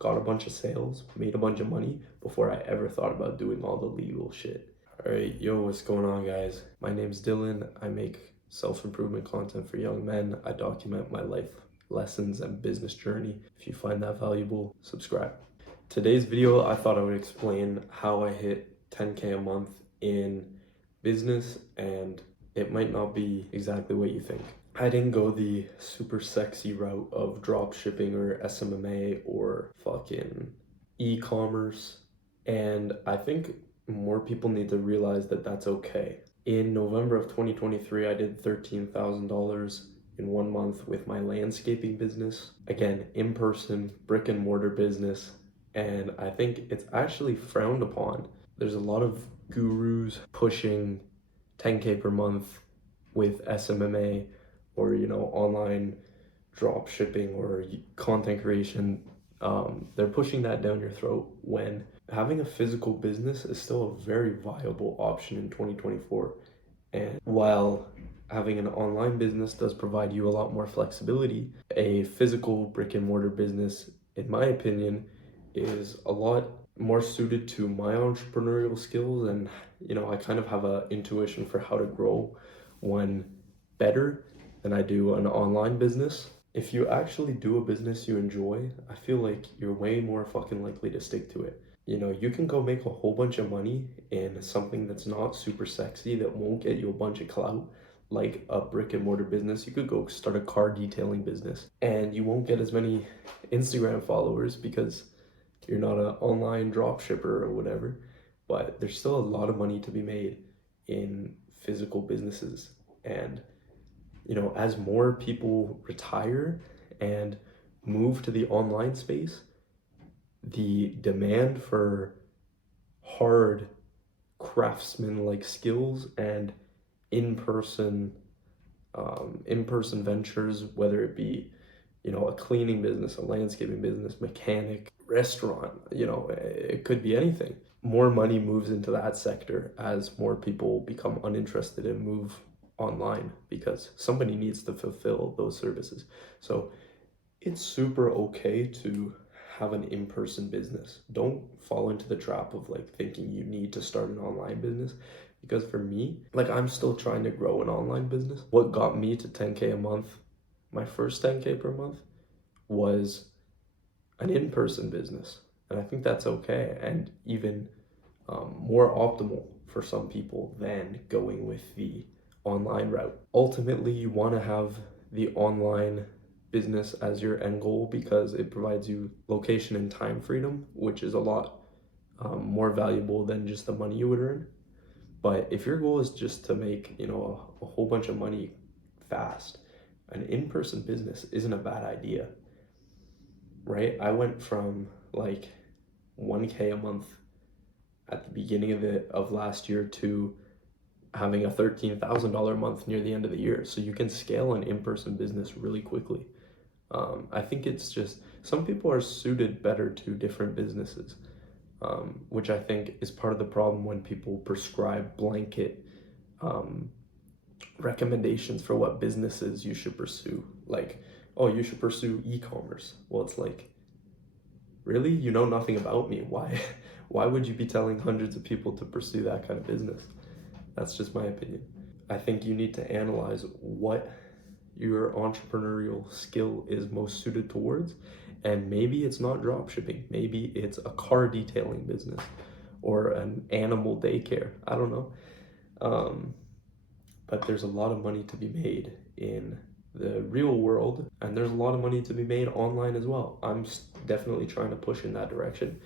got a bunch of sales, made a bunch of money before I ever thought about doing all the legal shit. All right, yo, what's going on, guys? My name's Dylan. I make self-improvement content for young men. I document my life lessons and business journey. If you find that valuable, subscribe. Today's video, I thought I would explain how I hit 10K a month in business, and it might not be exactly what you think. I didn't go the super sexy route of drop shipping or SMMA or fucking e-commerce, and I think more people need to realize that that's okay. In November of 2023, I did $13,000 in 1 month with my landscaping business. Again, in-person brick and mortar business, and I think it's actually frowned upon. There's a lot of gurus pushing 10K per month with SMMA or online drop shipping or content creation. They're pushing that down your throat when having a physical business is still a very viable option in 2024. And while having an online business does provide you a lot more flexibility, a physical brick and mortar business, in my opinion, is a lot more suited to my entrepreneurial skills. And I kind of have an intuition for how to grow one better than I do an online business. If you actually do a business you enjoy, I feel like you're way more fucking likely to stick to it. You can go make a whole bunch of money in something that's not super sexy, that won't get you a bunch of clout, like a brick and mortar business. You could go start a car detailing business and you won't get as many Instagram followers because you're not an online drop shipper or whatever. But there's still a lot of money to be made in physical businesses. And as more people retire and move to the online space, the demand for hard craftsman-like skills and in-person ventures, whether it be a cleaning business, a landscaping business, mechanic, restaurant, it could be anything. More money moves into that sector as more people become uninterested and move online because somebody needs to fulfill those services. So it's super okay to have an in-person business. Don't fall into the trap of thinking you need to start an online business, because for me, I'm still trying to grow an online business. What got me to 10K a month, my first 10K per month, was an in-person business. And I think that's okay, and even more optimal for some people than going with the online route. Ultimately, you want to have the online business as your end goal because it provides you location and time freedom, which is a lot more valuable than just the money you would earn. But if your goal is just to make a whole bunch of money fast, an in-person business isn't a bad idea, right? I went from 1K a month at the beginning of last year to having a $13,000 a month near the end of the year. So you can scale an in-person business really quickly. I think it's just some people are suited better to different businesses, which I think is part of the problem when people prescribe blanket recommendations for what businesses you should pursue. Oh, you should pursue e-commerce. Well, it's really? You know nothing about me. Why would you be telling hundreds of people to pursue that kind of business? That's just my opinion. I think you need to analyze what your entrepreneurial skill is most suited towards, and maybe it's not drop shipping. Maybe it's a car detailing business or an animal daycare. I don't know. But there's a lot of money to be made in the real world, and there's a lot of money to be made online as well. I'm definitely trying to push in that direction,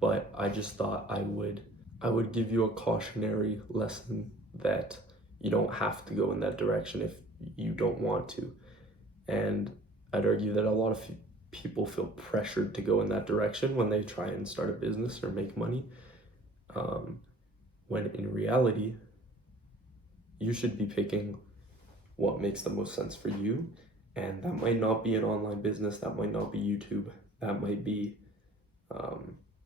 but I just thought I would give you a cautionary lesson that you don't have to go in that direction if you don't want to. And I'd argue that a lot of people feel pressured to go in that direction when they try and start a business or make money, when in reality, you should be picking what makes the most sense for you. And that might not be an online business, that might not be YouTube, that might be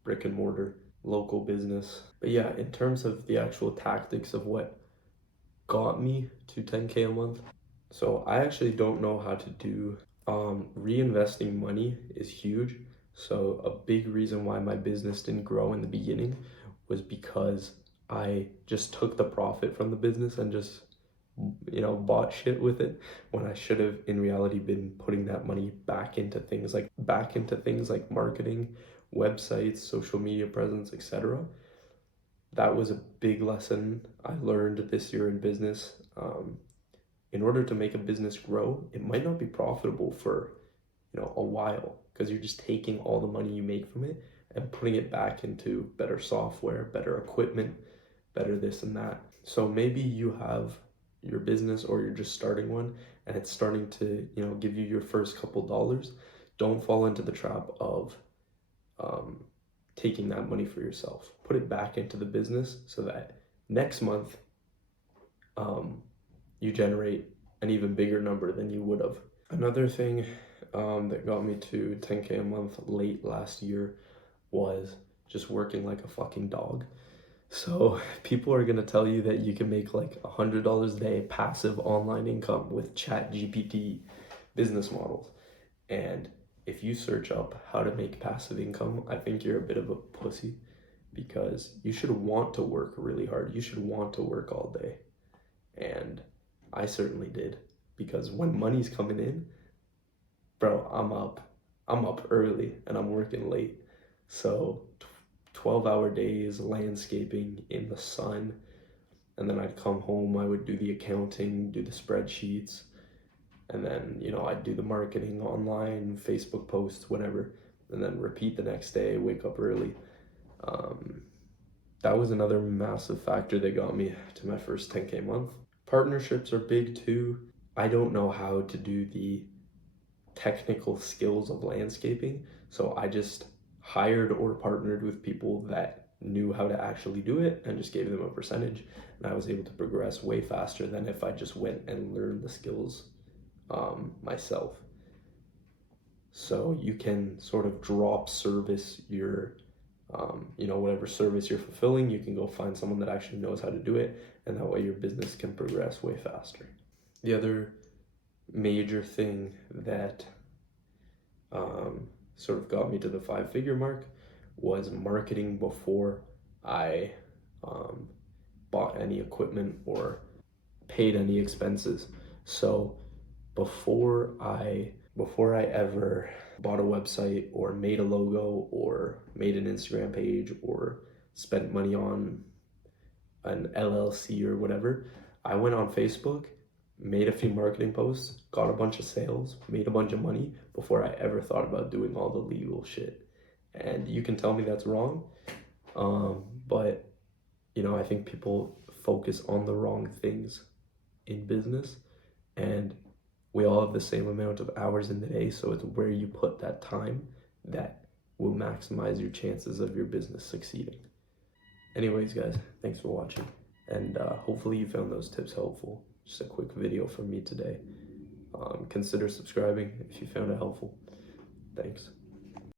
brick and mortar, local business. But yeah, in terms of the actual tactics of what got me to 10K a month, so I actually don't know how to do reinvesting money is huge. So a big reason why my business didn't grow in the beginning was because I just took the profit from the business and just, bought shit with it, when I should have in reality been putting that money back into things like marketing, websites, social media presence, etc. That was a big lesson I learned this year in business. In order to make a business grow, it might not be profitable for a while, because you're just taking all the money you make from it and putting it back into better software, better equipment, better this and that. So maybe you have your business, or you're just starting one, and it's starting to give you your first couple dollars. Don't fall into the trap of taking that money for yourself. Put it back into the business so that next month you generate an even bigger number than you would have. Another thing that got me to 10K a month late last year was just working like a fucking dog. So people are gonna tell you that you can make like $100 a day passive online income with ChatGPT business models. And if you search up how to make passive income, I think you're a bit of a pussy, because you should want to work really hard. You should want to work all day. And I certainly did, because when money's coming in, bro, I'm up early and I'm working late. So 12-hour days landscaping in the sun, and then I'd come home, I would do the accounting, do the spreadsheets, and then I'd do the marketing online, Facebook posts, whatever, and then repeat the next day, wake up early. That was another massive factor that got me to my first 10K month. Partnerships are big too. I don't know how to do the technical skills of landscaping, so I just hired or partnered with people that knew how to actually do it and just gave them a percentage, and I was able to progress way faster than if I just went and learned the skills myself. So you can sort of drop service your whatever service you're fulfilling, you can go find someone that actually knows how to do it, and that way your business can progress way faster. The other major thing that sort of got me to the 5-figure mark was marketing before I bought any equipment or paid any expenses. So before I ever bought a website or made a logo or made an Instagram page or spent money on an LLC or whatever, I went on Facebook, made a few marketing posts, got a bunch of sales, made a bunch of money before I ever thought about doing all the legal shit. And you can tell me that's wrong, but I think people focus on the wrong things in business, and we all have the same amount of hours in the day, so it's where you put that time that will maximize your chances of your business succeeding. Anyways, guys, thanks for watching, and hopefully you found those tips helpful. Just a quick video from me today. Consider subscribing if you found it helpful. Thanks.